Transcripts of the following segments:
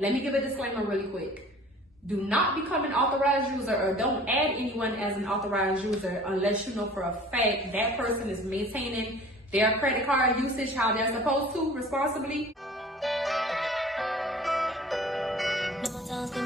Let me give a disclaimer really quick. Do not become an authorized user or don't add anyone as an authorized user unless you know for a fact that person is maintaining their credit card usage how they're supposed to responsibly.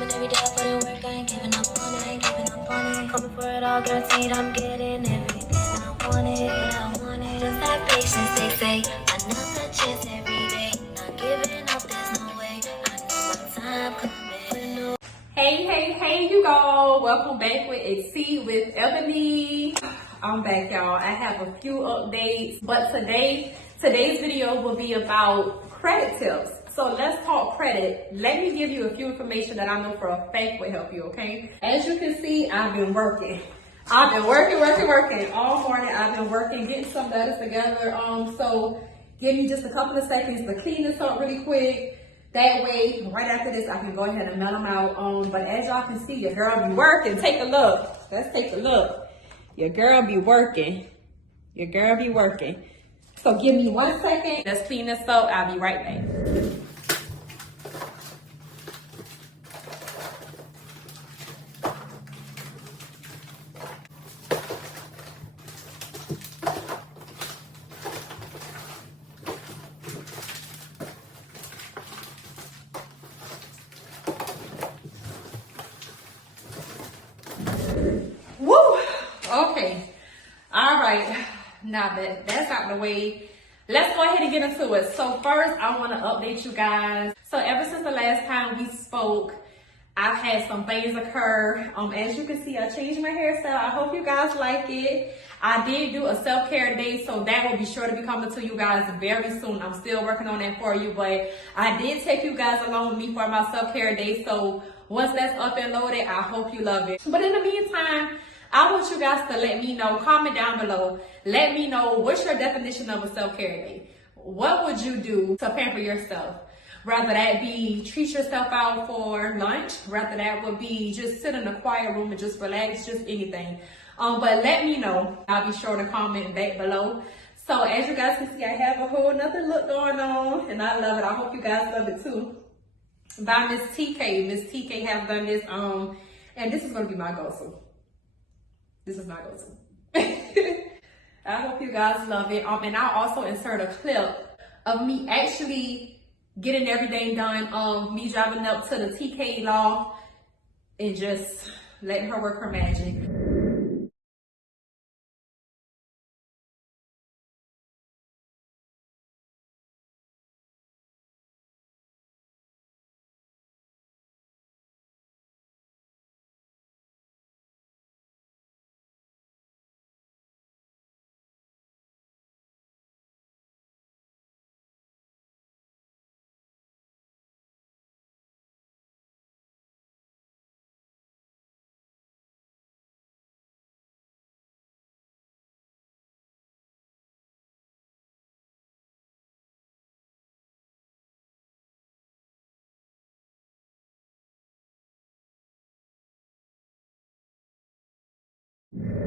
Every day I put in work, I ain't giving up on it, ain't giving up on it. Coming for it all, guaranteed I'm getting everything I want it, I want it. Just have patience, they say. Another chance every day. Not giving up, there's no way. I know my time coming. Hey, you go. Welcome back with EXEED with Ebone. I'm back, y'all. I have a few updates, but today's video will be about credit tips. So let's talk credit. Let me give you a few information that I know for a fact will help you, okay? As you can see, I've been working. I've been working all morning. I've been working, getting some letters together. So give me just a couple of seconds to clean this up really quick. That way, right after this, I can go ahead and mail them out. But as y'all can see, your girl be working. Take a look. Let's take a look. Your girl be working. Your girl be working. So give me 1 second. Let's clean this up. I'll be right back. Woo! Okay. All right. Now that that's out the way, let's go ahead and get into it. So first, I want to update you guys. So ever since the last time we spoke, I've had some things occur. As you can see, I changed my hairstyle. I hope you guys like it. I did do a self-care day, so that will be sure to be coming to you guys very soon. I'm still working on that for you, but I did take you guys along with me for my self-care day. So once that's up and loaded, I hope you love it. But in the meantime, I want you guys to let me know, comment down below. Let me know what's your definition of a self-care day. What would you do to pamper yourself? Rather that be treat yourself out for lunch, rather that would be just sit in a quiet room and just relax, just anything. But let me know. I'll be sure to comment back below. So as you guys can see, I have a whole nother look going on and I love it. I hope you guys love it too. By Miss TK. Miss TK have done this, and this is gonna be my go-to. This is my go-to. I hope you guys love it. And I'll also insert a clip of me actually getting everything done. Me driving up to the TK Loft and just letting her work her magic.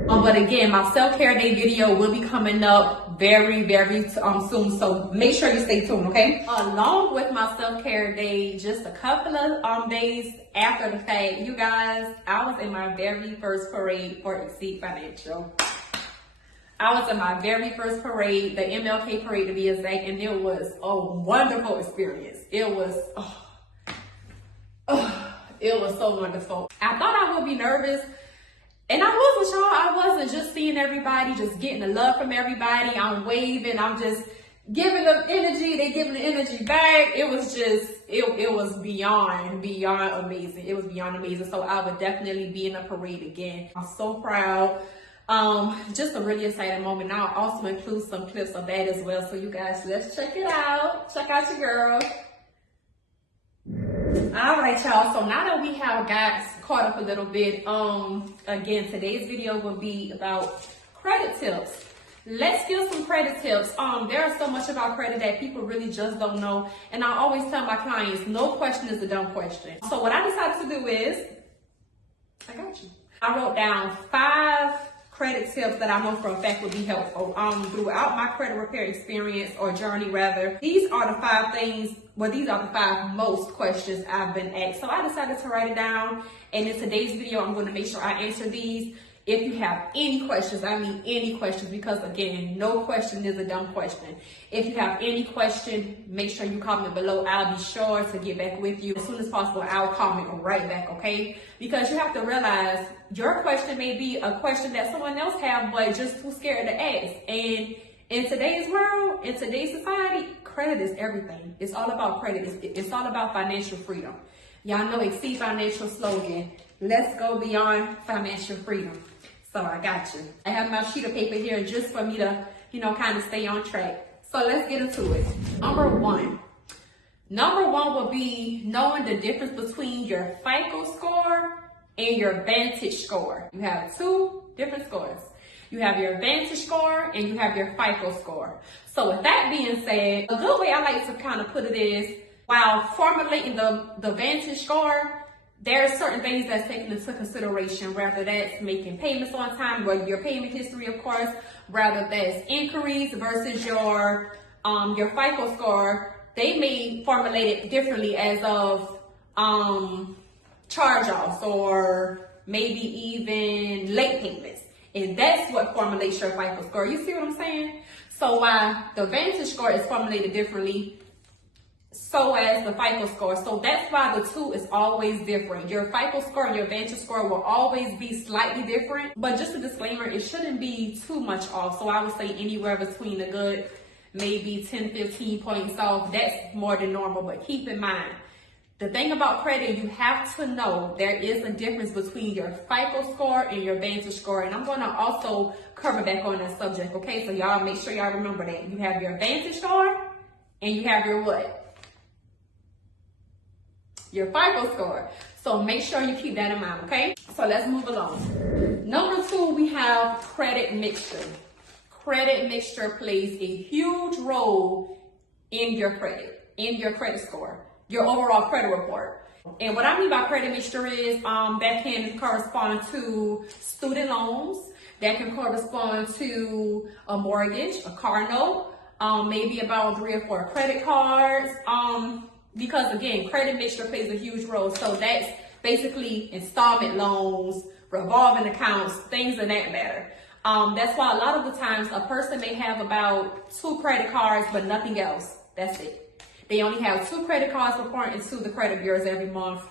But again, my self-care day video will be coming up very soon. So make sure you stay tuned, okay? Along with my self-care day, just a couple of days after the fact, you guys, I was in my very first parade for EXEED Financial. I was in my very first parade, the MLK parade to be exact, and it was a wonderful experience. It was, it was so wonderful. I thought I would be nervous. And I wasn't sure. I wasn't just seeing everybody, just getting the love from everybody. I'm waving. I'm just giving them energy. They giving the energy back. It was just, it was beyond amazing. It was beyond amazing. So I would definitely be in a parade again. I'm so proud. Just a really exciting moment. I'll also include some clips of that as well. So you guys, let's check it out. Check out your girl. All right, y'all. So now that we have got caught up a little bit, again, today's video will be about credit tips. Let's give some credit tips. There is so much about credit that people really just don't know. And I always tell my clients, no question is a dumb question. So what I decided to do is, I got you. I wrote down 5 credit tips that I know for a fact would be helpful. Throughout my credit repair experience or journey rather, these are the 5 things, well, these are the 5 most questions I've been asked. So I decided to write it down, and in today's video, I'm going to make sure I answer these. If you have any questions, I mean any questions, because again, no question is a dumb question. If you have any question, make sure you comment below. I'll be sure to get back with you as soon as possible. I'll comment right back, okay? Because you have to realize your question may be a question that someone else have, but just too scared to ask. And in today's world, in today's society, credit is everything. It's all about credit. It's all about financial freedom. Y'all know EXEED Financial slogan, let's go beyond financial freedom. So I got you. I have my sheet of paper here just for me to, kind of stay on track. So let's get into it. Number one will be knowing the difference between your FICO score and your Vantage score. You have 2 different scores. You have your Vantage score and you have your FICO score. So with that being said, a good way I like to kind of put it is, while formulating the Vantage score, there are certain things that's taken into consideration, whether that's making payments on time, whether your payment history, of course, whether that's inquiries versus your FICO score. They may formulate it differently as of charge-offs or maybe even late payments. And that's what formulates your FICO score. You see what I'm saying? So while the Vantage score is formulated differently, so as the FICO score. So that's why the 2 is always different. Your FICO score and your Vantage score will always be slightly different. But just a disclaimer, it shouldn't be too much off. So I would say anywhere between a good maybe 10, 15 points off. That's more than normal. But keep in mind, the thing about credit, you have to know there is a difference between your FICO score and your Vantage score. And I'm going to also cover back on that subject. Okay, so y'all make sure y'all remember that. You have your Vantage score and you have your what? Your FICO score. So make sure you keep that in mind, okay? So let's move along. Number 2, we have credit mixture. Credit mixture plays a huge role in your credit score, your overall credit report. And what I mean by credit mixture is that can correspond to student loans, that can correspond to a mortgage, a car note, maybe about 3 or 4 credit cards, because again, credit mixture plays a huge role. So that's basically installment loans, revolving accounts, things of that matter. That's why a lot of the times a person may have about 2 credit cards, but nothing else. That's it. They only have 2 credit cards reporting to the credit bureaus every month.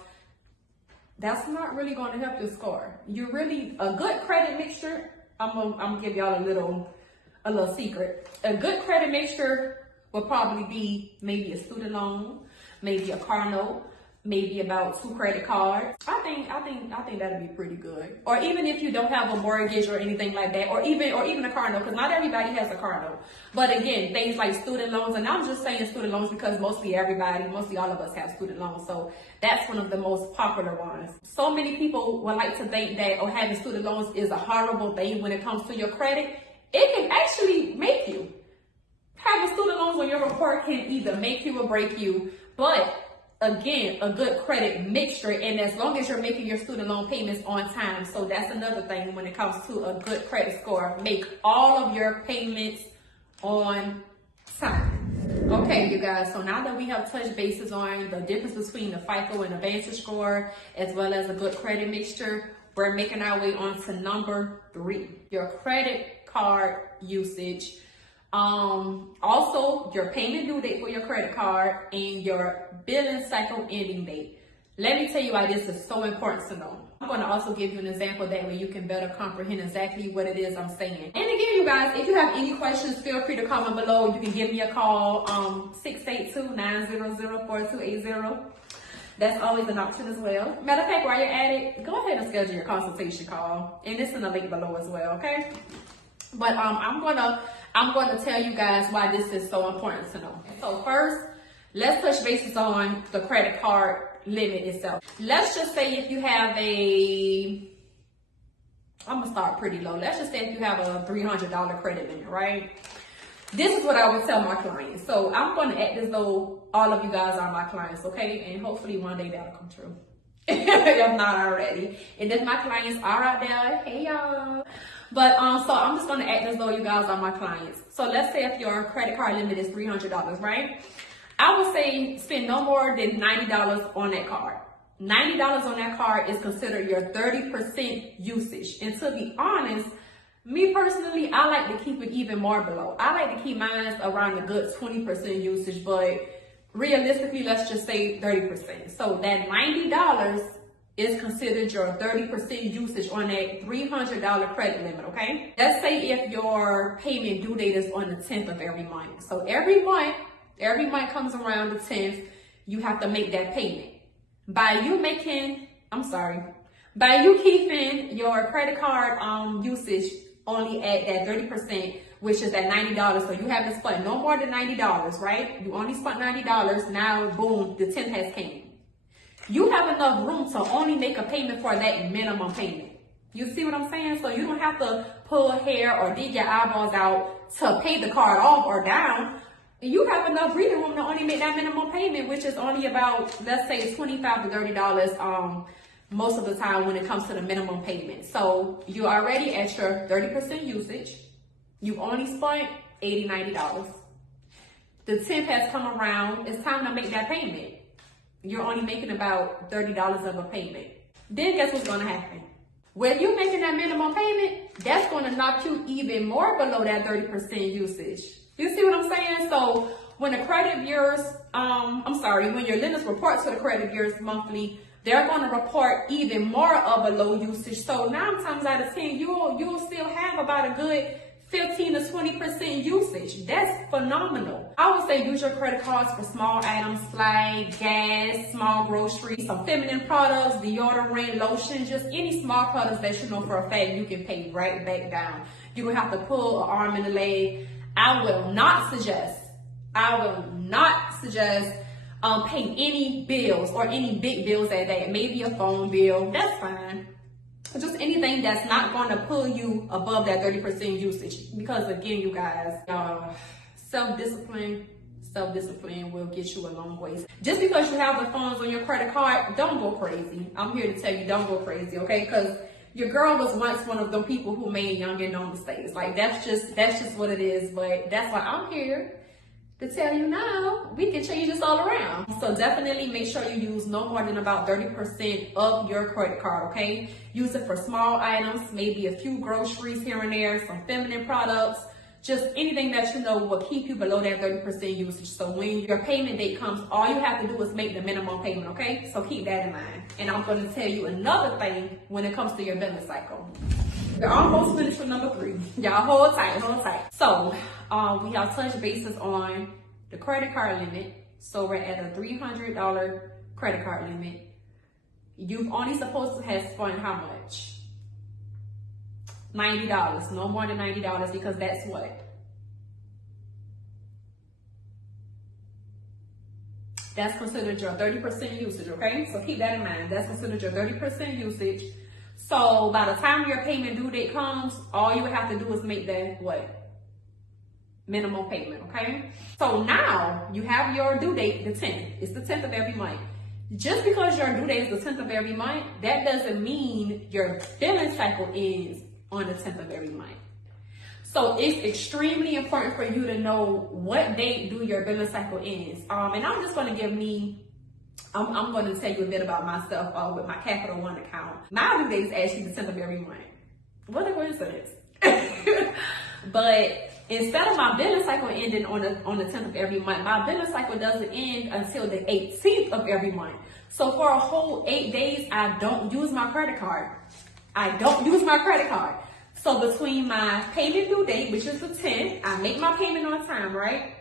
That's not really going to help your score. You're really, a good credit mixture, I'm gonna give y'all a little secret. A good credit mixture will probably be maybe a student loan, maybe a car note, maybe about 2 credit cards. I think that'd be pretty good. Or even if you don't have a mortgage or anything like that, or even a car note, because not everybody has a car note. But again, things like student loans, and I'm just saying student loans because mostly all of us have student loans. So that's one of the most popular ones. So many people would like to think that having student loans is a horrible thing when it comes to your credit. It can actually make you. Having student loans on your report can either make you or break you. But again, a good credit mixture, and as long as you're making your student loan payments on time. So that's another thing when it comes to a good credit score. Make all of your payments on time. Okay, you guys, so now that we have touched bases on the difference between the FICO and the Vantage score, as well as a good credit mixture, we're making our way on to number 3, your credit card usage. Also your payment due date for your credit card and your billing cycle ending date. Let me tell you why this is so important to know. I'm going to also give you an example, that way you can better comprehend exactly what it is I'm saying. And again, you guys, if you have any questions, feel free to comment below. You can give me a call, 682-900-4280. That's always an option as well. Matter of fact, while you're at it, go ahead and schedule your consultation call. And it's in the link below as well, okay? But I'm gonna tell you guys why this is so important to know. So first, let's touch bases on the credit card limit itself. Let's just say if you have I'm gonna start pretty low. Let's just say if you have a $300 credit limit, right? This is what I would tell my clients. So I'm gonna act as though all of you guys are my clients, okay? And hopefully one day that'll come true. if not already. And if my clients are out there, hey y'all. But so I'm just gonna act as though you guys are my clients. So let's say if your credit card limit is $300, right? I would say spend no more than $90 on that card. $90 on that card is considered your 30% usage. And to be honest, me personally, I like to keep it even more below. I like to keep mine around a good 20% usage, but realistically, let's just say 30%. So that $90 is considered your 30% usage on that $300 credit limit, okay? Let's say if your payment due date is on the 10th of every month. So every month comes around the 10th, you have to make that payment. By you keeping your credit card usage only at that 30%, which is at $90. So you haven't spent no more than $90, right? You only spent $90. Now, boom, the 10th has came. You have enough room to only make a payment for that minimum payment. You see what I'm saying? So you don't have to pull hair or dig your eyeballs out to pay the card off or down. You have enough breathing room to only make that minimum payment, which is only about, let's say, $25 to $30 most of the time when it comes to the minimum payment. So you're already at your 30% usage. You've only spent $80, $90. The 10th has come around. It's time to make that payment. You're only making about $30 of a payment. Then guess what's gonna happen? When you're making that minimum payment, that's gonna knock you even more below that 30% usage. You see what I'm saying? So when the credit bureaus, when your lenders report to the credit bureaus monthly, they're gonna report even more of a low usage. So 9 times out of 10, you'll still have about a good 15 to 20% usage. That's phenomenal. I would say use your credit cards for small items like gas, small groceries, some feminine products, deodorant, lotion, just any small products that you know for a fact you can pay right back down. You don't have to pull an arm and a leg. I will not suggest paying any bills or any big bills at that. Maybe a phone bill, that's fine. Just anything that's not going to pull you above that 30% usage. Because again, you guys, self-discipline will get you a long way. Just because you have the funds on your credit card, don't go crazy. I'm here to tell you, don't go crazy, okay? Because your girl was once one of the people who made young and dumb mistakes. Like that's just what it is. But that's why I'm here to tell you now, we can change this all around. So definitely make sure you use no more than about 30% of your credit card, okay? Use it for small items, maybe a few groceries here and there, some feminine products, just anything that you know will keep you below that 30% usage. So when your payment date comes, all you have to do is make the minimum payment, okay? So keep that in mind. And I'm going to tell you another thing when it comes to your billing cycle. We're almost finished with number 3. Y'all hold tight. So we have touched bases on the credit card limit. So we're at a $300 credit card limit. You've only supposed to have spent how much? $90, no more than $90, because that's what? That's considered your 30% usage, okay? So keep that in mind. That's considered your 30% usage. So by the time your payment due date comes, all you would have to do is make that what? Minimum payment, okay? So now you have your due date, the 10th. It's the 10th of every month. Just because your due date is the 10th of every month, that doesn't mean your billing cycle ends on the 10th of every month. So it's extremely important for you to know what date do your billing cycle ends. And I'm just going to I'm going to tell you a bit about myself with my Capital One account. My due date is actually the 10th of every month. What a coincidence. But instead of my billing cycle ending on the 10th of every month, my billing cycle doesn't end until the 18th of every month. So for a whole 8 days, I don't use my credit card. So between my payment due date, which is the 10th, I make my payment on time, right?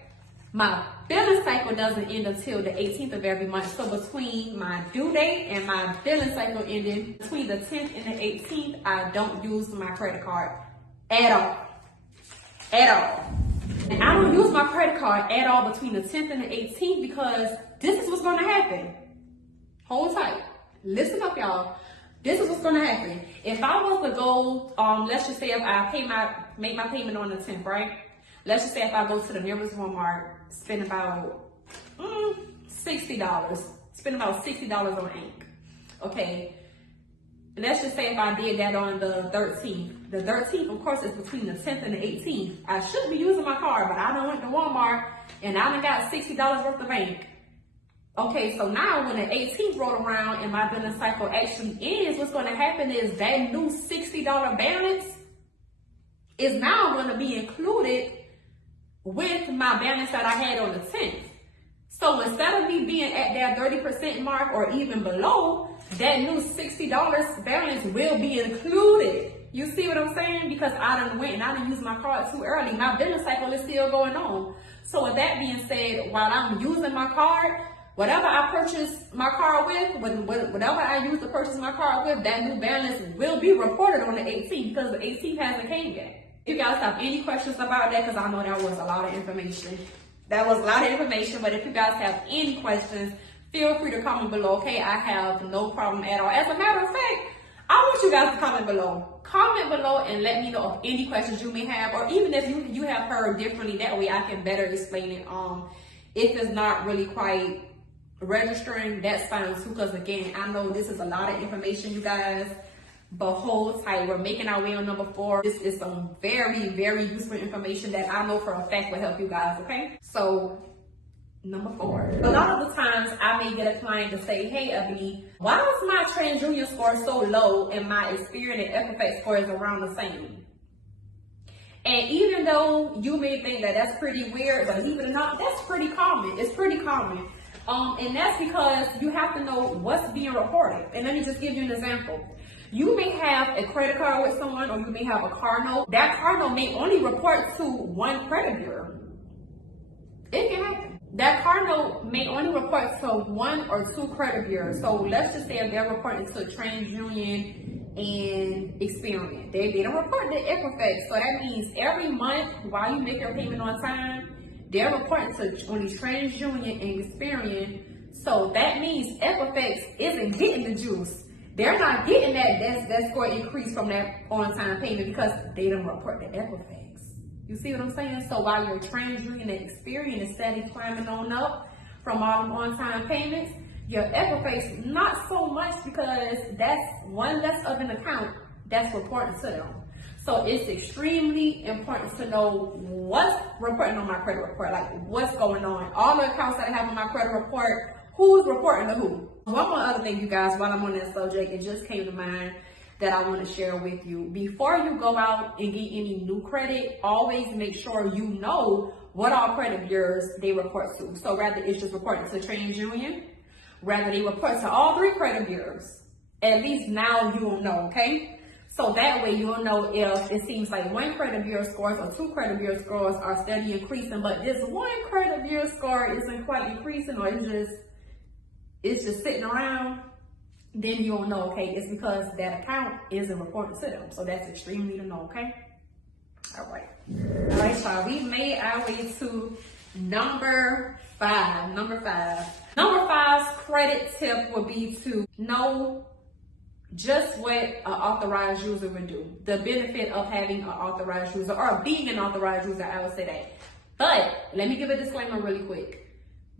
My billing cycle doesn't end until the 18th of every month. So between my due date and my billing cycle ending, between the 10th and the 18th, I don't use my credit card at all. And I don't use my credit card at all between the 10th and the 18th because this is what's going to happen. Hold tight. Listen up, y'all. This is what's going to happen. If I was to go, let's just say if I make my payment on the 10th, right? Let's just say if I go to the nearest Walmart, spend about $60. Spend about $60 on ink. Okay, let's just say if I did that on the 13th. The 13th, of course, is between the 10th and the 18th. I should be using my card, but I done went to Walmart and I done got $60 worth of bank. Okay, so now when the 18th rolled around and my billing cycle actually ends, what's going to happen is that new $60 balance is now going to be included with my balance that I had on the 10th. So instead of me being at that 30% mark or even below, that new $60 balance will be included. You see what I'm saying? Because I done went and I done used my card too early. My billing cycle is still going on. So with that being said, while I'm using my card, whatever I purchase my card with, whatever I use to purchase my card with, that new balance will be reported on the 18th because the 18th hasn't came yet. If you guys have any questions about that, because I know that was a lot of information. That was a lot of information, but if you guys have any questions, feel free to comment below, okay? I have no problem at all. As a matter of fact, I want you guys to comment below. Comment below and let me know of any questions you may have, or even if you have heard differently, that way I can better explain it. If it's not really quite registering, that's fine too, because again, I know this is a lot of information, you guys, but hold tight. We're making our way on number 4. This is some very, very useful information that I know for a fact will help you guys, okay? So number 4. A lot of the times I may get a client to say, hey, Ebony, why is my TransUnion score so low and my Experian and Equifax score is around the same? And even though you may think that that's pretty weird, but believe it or not, that's pretty common. It's pretty common. And that's because you have to know what's being reported. And let me just give you an example. You may have a credit card with someone, or you may have a car note. That car note may only report to one credit bureau. It can happen. That car note may only report to 1 or 2 credit bureaus. So let's just say if they're reporting to TransUnion and Experian, they don't report to Equifax. So that means every month while you make your payment on time, they're reporting to only TransUnion and Experian. So that means Equifax isn't getting the juice. They're not getting that score increase from that on-time payment because they don't report to Equifax. You see what I'm saying? So while your TransUnion and Experian is steady climbing on up from all them on-time payments, your Equifax not so much, because that's one less of an account that's reporting to them. So it's extremely important to know what's reporting on my credit report, like what's going on. All the accounts that I have on my credit report, who's reporting to who. One more other thing, you guys, while I'm on that subject, it just came to mind that I want to share with you. Before you go out and get any new credit, always make sure you know what all credit bureaus they report to. So rather it's just reporting to TransUnion, rather they report to all 3 credit bureaus. At least now you will know, okay? So that way you'll know if it seems like 1 credit bureau scores or 2 credit bureau scores are steady increasing, but this 1 credit bureau score isn't quite increasing, or it's just sitting around, then you'll know, okay, it's because that account isn't reported to them. So that's extremely to know, okay? All right, y'all, we made our way to number 5. Number 5's credit tip would be to know just what an authorized user would do. The benefit of having an authorized user, or being an authorized user, I would say that. But let me give a disclaimer really quick.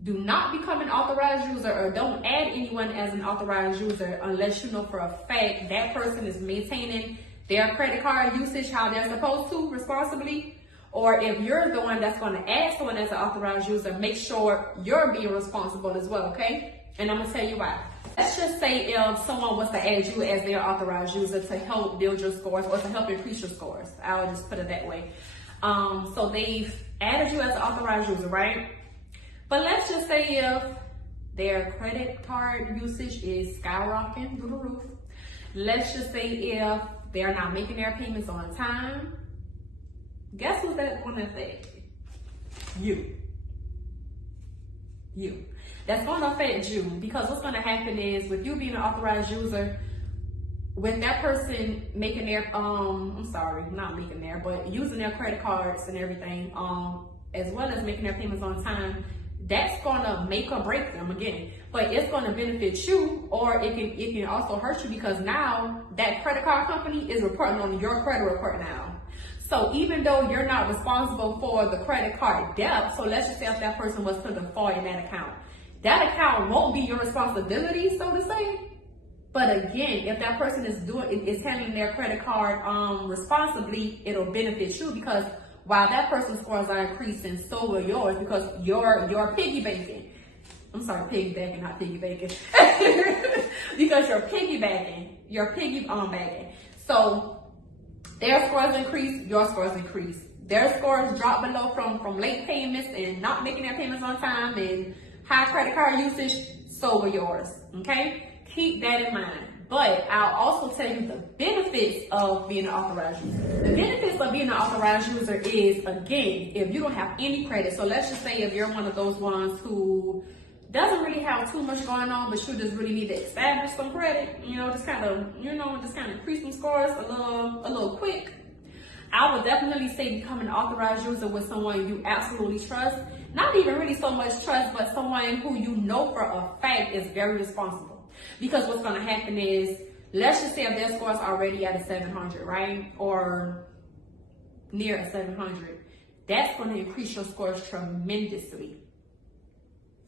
Do not become an authorized user, or don't add anyone as an authorized user unless you know for a fact that person is maintaining their credit card usage how they're supposed to, responsibly. Or if you're the one that's going to add someone as an authorized user, make sure you're being responsible as well, okay? And I'm going to tell you why. Let's just say if someone was to add you as their authorized user to help build your scores or to help increase your scores. I'll just put it that way. So they've added you as an authorized user, right? But let's just say if their credit card usage is skyrocketing through the roof. Let's just say if they're not making their payments on time. Guess who's that going to affect? You. That's going to affect you, because what's going to happen is with you being an authorized user, with that person making their, using their credit cards and everything, as well as making their payments on time, that's gonna make or break them again. But it's gonna benefit you, or it can also hurt you, because now that credit card company is reporting on your credit report now. So even though you're not responsible for the credit card debt, so let's just say if that person was to default in that account won't be your responsibility, so to say. But again, if that person is handling their credit card responsibly, it'll benefit you, because while that person's scores are increasing, so will yours, because you're piggy banking. I'm sorry, piggybacking, not piggy banking. Because you're piggybacking, banking. So their scores increase, your scores increase. Their scores drop below from late payments and not making their payments on time and high credit card usage, so will yours, okay? Keep that in mind. But I'll also tell you the benefits of being an authorized user. The benefits of being an authorized user is, again, if you don't have any credit. So let's just say if you're one of those ones who doesn't really have too much going on, but you just really need to establish some credit, just kind of increase some scores a little quick. I would definitely say become an authorized user with someone you absolutely trust. Not even really so much trust, but someone who you know for a fact is very responsible. Because what's going to happen is, let's just say if their score is already at a 700, right? Or near a 700, that's going to increase your scores tremendously.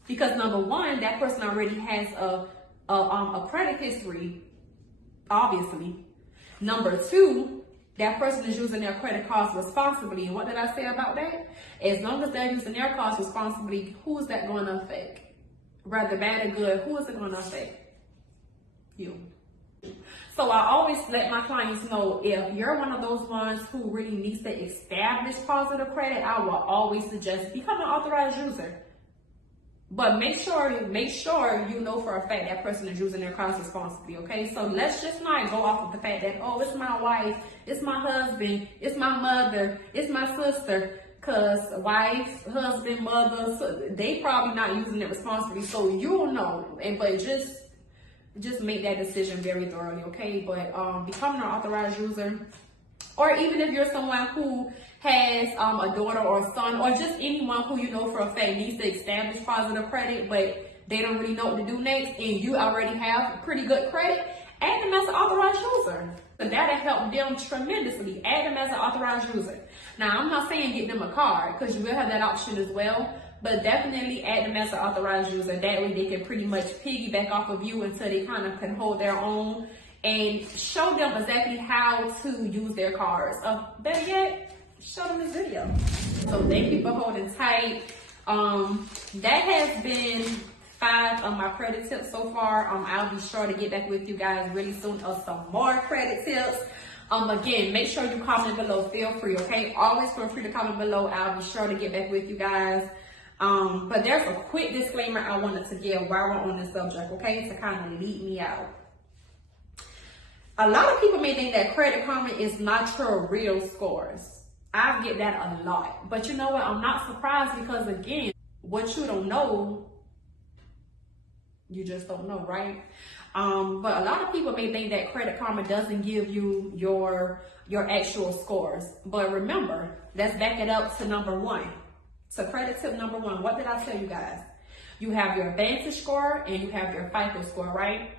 Because number one, that person already has a credit history, obviously. Number two, that person is using their credit cards responsibly. And what did I say about that? As long as they're using their cards responsibly, who is that going to affect? Whether bad or good, who is it going to affect? You. So I always let my clients know, if you're one of those ones who really needs to establish positive credit, I will always suggest become an authorized user. But make sure you know for a fact that person is using their cards responsibly, okay? So let's just not go off of the fact that, oh, it's my wife, it's my husband, it's my mother, it's my sister. Because wife, husband, mother, so they probably not using it responsibly. So you'll know, but just make that decision very thoroughly, okay? But becoming an authorized user, or even if you're someone who has a daughter or a son, or just anyone who you know for a fact needs to establish positive credit, but they don't really know what to do next, and you already have pretty good credit, add them as an authorized user. So that'll help them tremendously. Add them as an authorized user. Now, I'm not saying get them a card, because you will have that option as well, but definitely add them as an authorized user. That way they can pretty much piggyback off of you until they kind of can hold their own, and show them exactly how to use their cards. Better yet, show them this video. So thank you for holding tight. That has been 5 of my credit tips so far. I'll be sure to get back with you guys really soon of some more credit tips. Again, make sure you comment below. Feel free, okay? Always feel free to comment below. I'll be sure to get back with you guys. But there's a quick disclaimer I wanted to give while we're on this subject, okay? To kind of lead me out. A lot of people may think that Credit Karma is not your real scores. I get that a lot. But you know what? I'm not surprised, because again, what you don't know, you just don't know, right? But a lot of people may think that Credit Karma doesn't give you your actual scores. But remember, let's back it up to number 1. So credit tip number 1, what did I tell you guys? You have your Vantage score and you have your FICO score, right?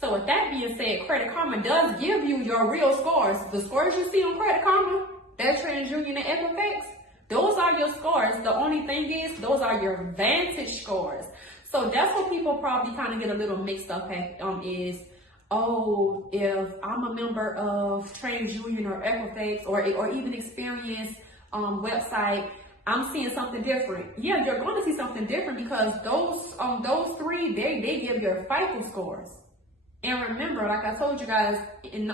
So with that being said, Credit Karma does give you your real scores. The scores you see on Credit Karma, that TransUnion and Equifax, those are your scores. The only thing is, those are your Vantage scores. So that's what people probably kind of get a little mixed up at, is, oh, if I'm a member of TransUnion or Equifax or even Experience website, I'm seeing something different. Yeah, you're going to see something different, because those 3, they give your FICO scores. And remember, like I told you guys in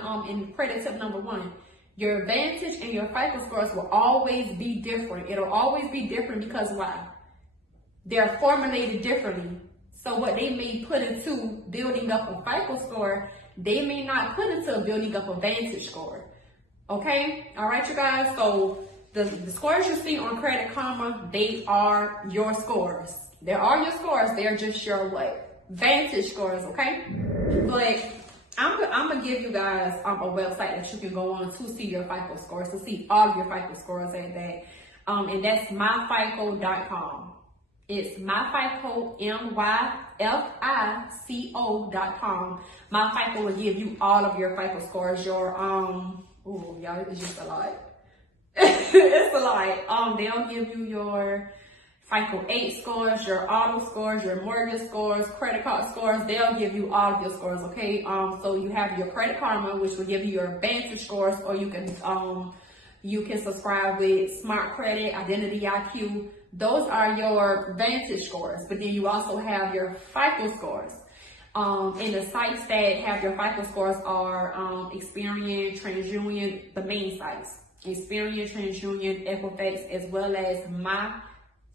credit tip number 1, your Vantage and your FICO scores will always be different. It'll always be different, because why? They're formulated differently. So what they may put into building up a FICO score, they may not put into building up a Vantage score. Okay? All right, you guys? So the scores you see on Credit Karma, they are your scores. They are your scores. They're just your what? Vantage scores, okay? But I'm gonna give you guys a website that you can go on to see your FICO scores, to see all of your FICO scores at that. And that's myfico.com. It's myfico, myfico.com. MyFICO will give you all of your FICO scores. Your oh y'all, it's just a lot. It's a lot. They'll give you your FICO 8 scores, your auto scores, your mortgage scores, credit card scores. They'll give you all of your scores, okay? So you have your Credit Karma, which will give you your Vantage scores, or you can subscribe with Smart Credit, Identity IQ. Those are your Vantage scores, but then you also have your FICO scores. And the sites that have your FICO scores are Experian, TransUnion, the main sites. Experian, TransUnion, Equifax, as well as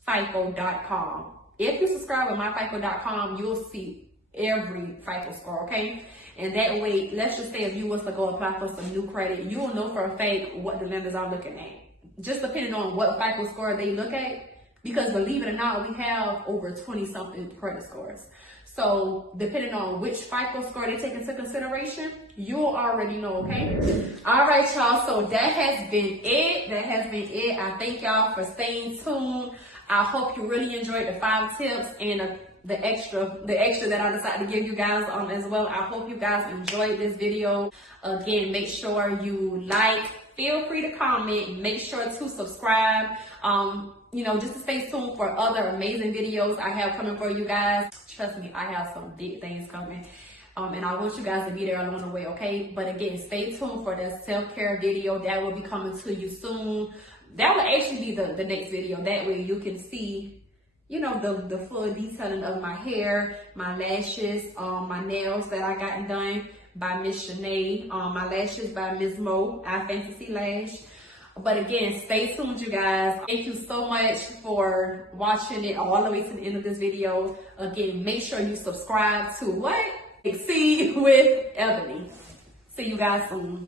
myfico.com. If you subscribe with myfico.com, you'll see every FICO score, okay? And that way, let's just say if you was to go apply for some new credit, you will know for a fact what the lenders are looking at. Just depending on what FICO score they look at, because believe it or not, we have over 20-something credit scores. So depending on which FICO score they take into consideration, you'll already know, okay? All right, y'all. So that has been it. I thank y'all for staying tuned. I hope you really enjoyed the 5 tips and the extra that I decided to give you guys as well. I hope you guys enjoyed this video. Again, make sure you like, feel free to comment, make sure to subscribe. Just to stay tuned for other amazing videos I have coming for you guys. Trust me, I have some big things coming. And I want you guys to be there along the way, okay? But again, stay tuned for the self-care video that will be coming to you soon. That will actually be the next video. That way you can see, the full detailing of my hair, my lashes, my nails that I got done by Miss Shanae, my lashes by Miss Mo, I Fantasy Lash. But again, stay tuned, you guys. Thank you so much for watching it all the way to the end of this video. Again, make sure you subscribe to what? EXEED with Ebone. See you guys soon.